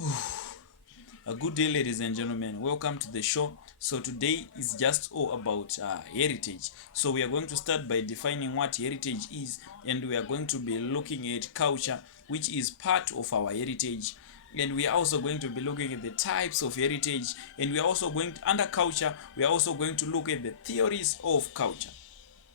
A good day, ladies and gentlemen. Welcome to the show. So today is just all about heritage. So we are going to start by defining what heritage is, and we are going to be looking at culture, which is part of our heritage. And we are also going to be looking at the types of heritage, and we are also going to, under culture, we are also going to look at the theories of culture.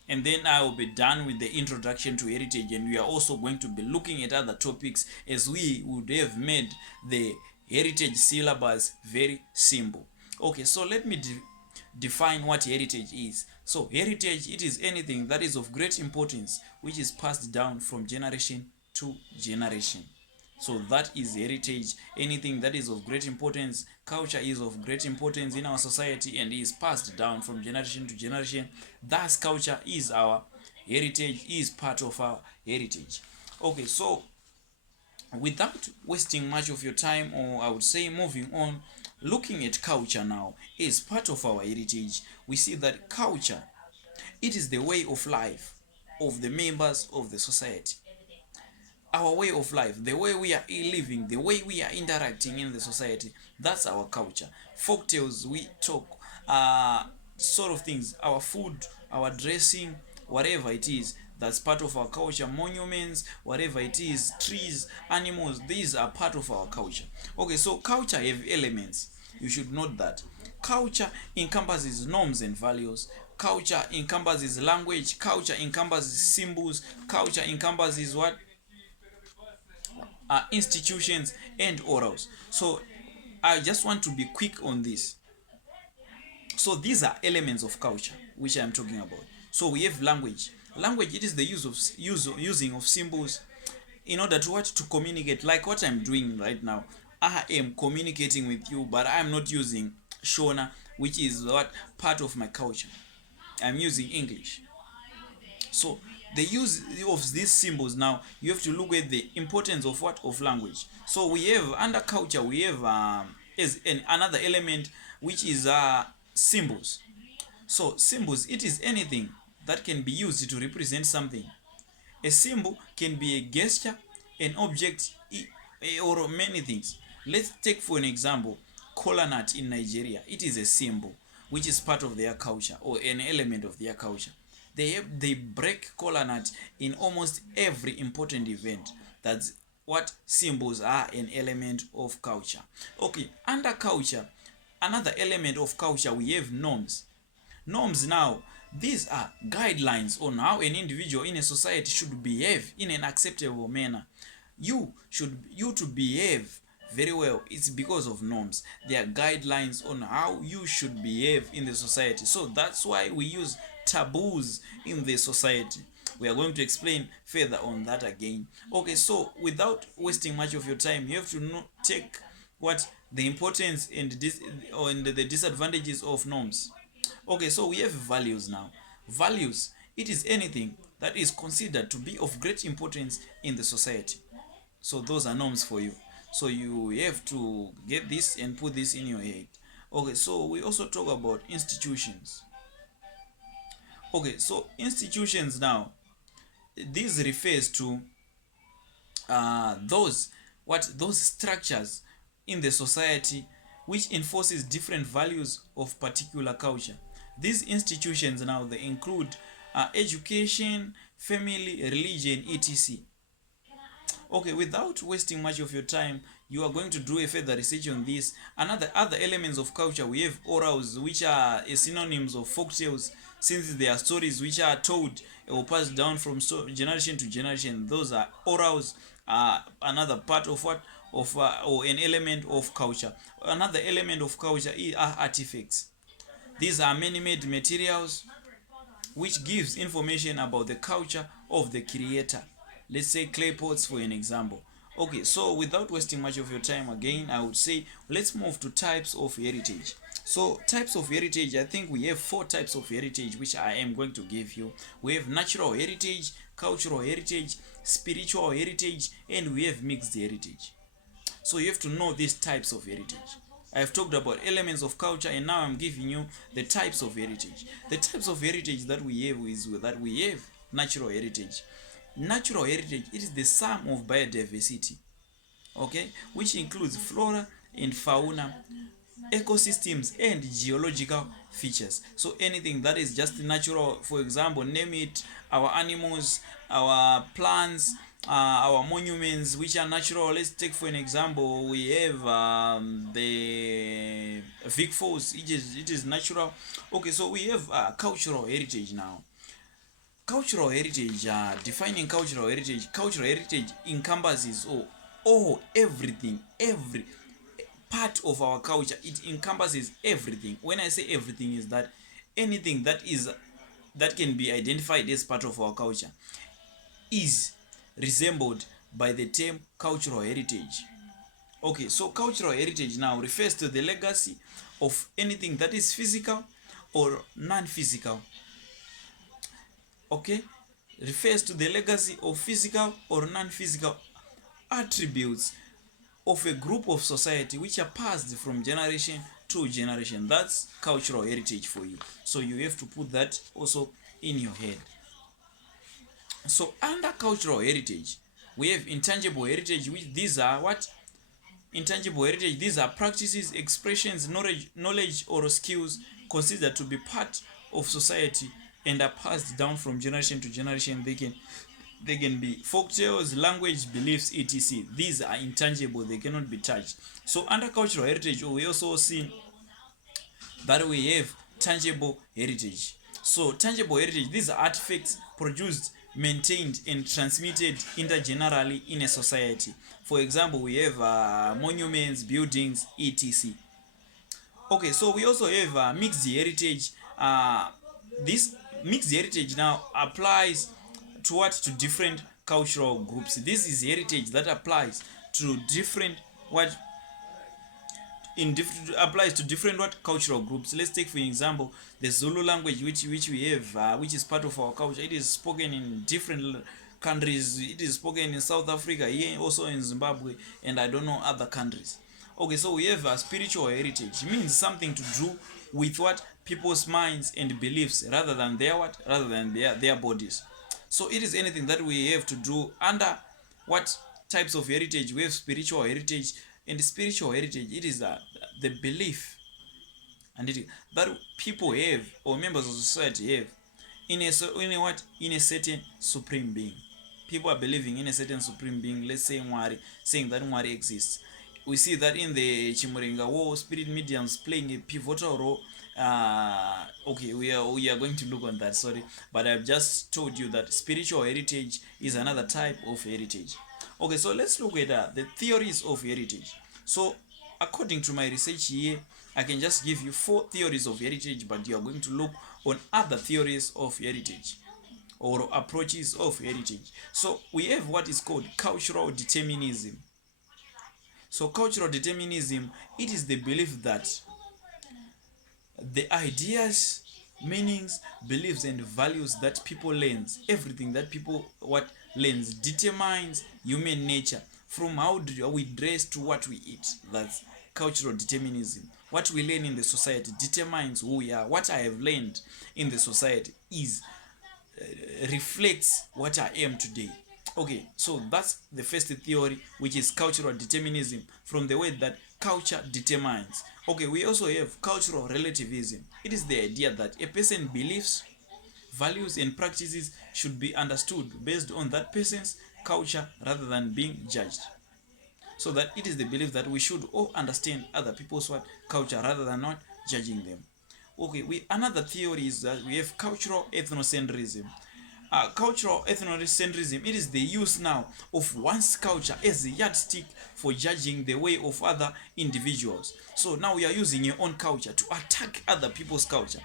And then I will be done with the introduction to heritage, and we are also going to be looking at other topics as we would have made the heritage syllabus very simple. Okay, so let me define what heritage is. So heritage, it is anything that is of great importance which is passed down from generation to generation. So that is heritage. Anything that is of great importance, culture is of great importance in our society and is passed down from generation to generation. Thus culture is our heritage, is part of our heritage. Okay, so without wasting much of your time, or I would say moving on, looking at culture now is part of our heritage. We see that culture, it is the way of life of the members of the society. Our way of life, the way we are living, the way we are interacting in the society, that's our culture. Folk tales we talk, sort of things, our food, our dressing, whatever it is, that's part of our culture. Monuments, whatever it is, trees, animals, these are part of our culture. Okay, so culture have elements. You should note that culture encompasses norms and values. Culture encompasses language. Culture encompasses symbols. Culture encompasses what, institutions and orals. So I just want to be quick on this. So these are elements of culture which I am talking about. So we have language. Language, it is the using of symbols in order to what, to communicate, like what I'm doing right now. I am communicating with you, but I'm not using Shona, which is what, part of my culture. I'm using English. So the use of these symbols, now you have to look at the importance of what, of language. So we have under culture, we have as another element which is symbols. So symbols, it is anything that can be used to represent something. A symbol can be a gesture, an object, or many things. Let's take for an example kola nut in Nigeria. It is a symbol which is part of their culture, or an element of their culture. They break kola nut in almost every important event. That's what symbols are, an element of culture. Okay, under culture, another element of culture, we have norms. Norms now, these are guidelines on how an individual in a society should behave in an acceptable manner. You to behave very well, it's because of norms. There are guidelines on how you should behave in the society. So that's why we use taboos in the society. We are going to explain further on that again. Okay, so without wasting much of your time, you have to take what, the importance and the disadvantages of norms. Okay, so we have values now. Values, it is anything that is considered to be of great importance in the society. So those are norms for you. So you have to get this and put this in your head. Okay, so we also talk about institutions. Okay, so institutions now, this refers to those structures in the society which enforces different values of particular culture. These institutions now, they include education, family, religion, etc. Okay, without wasting much of your time, you are going to do a further research on this. Another other elements of culture, we have orals, which are synonyms of folk tales, since they are stories which are told or passed down from generation to generation. Those are orals. Another part of what, of or an element of culture. Another element of culture are artifacts. These are many-made materials which gives information about the culture of the creator. Let's say clay pots for an example. Okay, so without wasting much of your time, again I would say let's move to types of heritage. So types of heritage, I think we have four types of heritage which I am going to give you. We have natural heritage, cultural heritage, spiritual heritage, and we have mixed heritage. So you have to know these types of heritage. I have talked about elements of culture, and now I'm giving you the types of heritage. The types of heritage that we have is that we have natural heritage. Natural heritage, it is the sum of biodiversity. okay, which includes flora and fauna, ecosystems and geological features. So anything that is just natural, for example, name it, our animals, our plants, our monuments which are natural. Let's take for an example, we have the Vic Falls, it is natural. Okay, so we have cultural heritage now. Cultural heritage, defining cultural heritage encompasses all everything, every part of our culture. It encompasses everything. When I say everything, is that anything that can be identified as part of our culture is resembled by the term cultural heritage. Okay, so cultural heritage now refers to the legacy of anything that is physical or non-physical. Okay, refers to the legacy of physical or non-physical attributes of a group of society which are passed from generation to generation. That's cultural heritage for you. So you have to put that also in your head. So under cultural heritage, we have intangible heritage, which these are what? Intangible heritage, these are practices, expressions, knowledge or skills considered to be part of society and are passed down from generation to generation. They can be folk tales, language, beliefs, etc. These are intangible, they cannot be touched. So under cultural heritage, we also see that we have tangible heritage. So tangible heritage, these are artifacts produced, maintained and transmitted intergenerationally in a society. For example, we have monuments, buildings, etc. Okay, so we also have mixed heritage. This mixed heritage now applies to what? To different cultural groups. This is heritage that applies to different what? In different, applies to different what? Cultural groups. Let's take for example the Zulu language, which we have, which is part of our culture. It is spoken in different countries. It is spoken in South Africa, here also in Zimbabwe, and I don't know other countries. Okay, so we have a spiritual heritage. It means something to do with what? People's minds and beliefs rather than their what? Rather than their bodies. So it is anything that we have to do under what types of heritage. We have spiritual heritage, and spiritual heritage, it is the belief and it that people have, or members of society have, in a what? In a certain supreme being. People are believing in a certain supreme being. Let's say Nwari, saying that Nwari exists. We see that in the Chimurenga war, spirit mediums playing a pivotal role. Okay, we are going to look on that, sorry, but I've just told you that spiritual heritage is another type of heritage. Okay, so let's look at the theories of heritage. So according to my research here, I can just give you 4 theories of heritage, but you are going to look on other theories of heritage or approaches of heritage. So we have what is called cultural determinism. So cultural determinism, it is the belief that the ideas, meanings, beliefs and values that people learns, everything that people what learns, determines human nature, from how we dress to what we eat. That's cultural determinism. What we learn in the society determines who we are. What I have learned in the society is reflects what I am today. Okay, so that's the first theory, which is cultural determinism, from the word that culture determines. Okay, we also have cultural relativism. It is the idea that a person beliefs, values and practices should be understood based on that person's culture rather than being judged. So that it is the belief that we should all understand other people's what? Culture rather than not judging them. Okay, another theory is that we have cultural ethnocentrism. Cultural ethnocentrism, it is the use now of one's culture as a yardstick for judging the way of other individuals. So now we are using your own culture to attack other people's culture.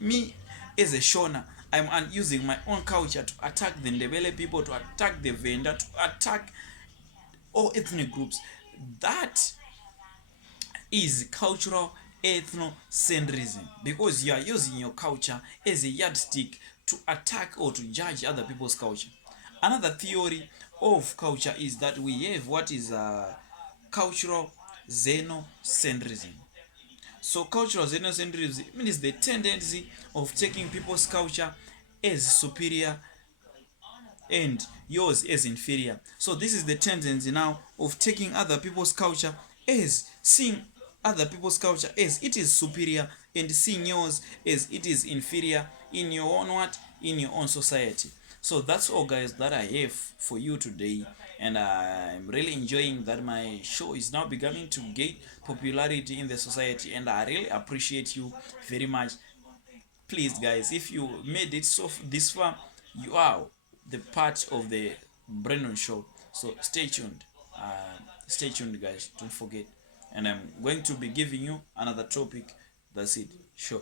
Me as a Shona, I'm using my own culture to attack the Ndebele people, to attack the Venda, to attack all ethnic groups. That is cultural ethnocentrism, because you are using your culture as a yardstick to attack or to judge other people's culture. Another theory of culture is that we have what is cultural xenocentrism. So cultural xenocentrism means the tendency of taking people's culture as superior and yours as inferior. So this is the tendency now of taking other people's culture as seeing other people's culture as it is superior and seeing yours as it is inferior in your own what, in your own society. So that's all guys that I have for you today, and I'm really enjoying that my show is now beginning to gain popularity in the society, and I really appreciate you very much. Please guys, if you made it so this far, you are the part of the Brennan show. So stay tuned guys, don't forget. And I'm going to be giving you another topic. That's it. Sure.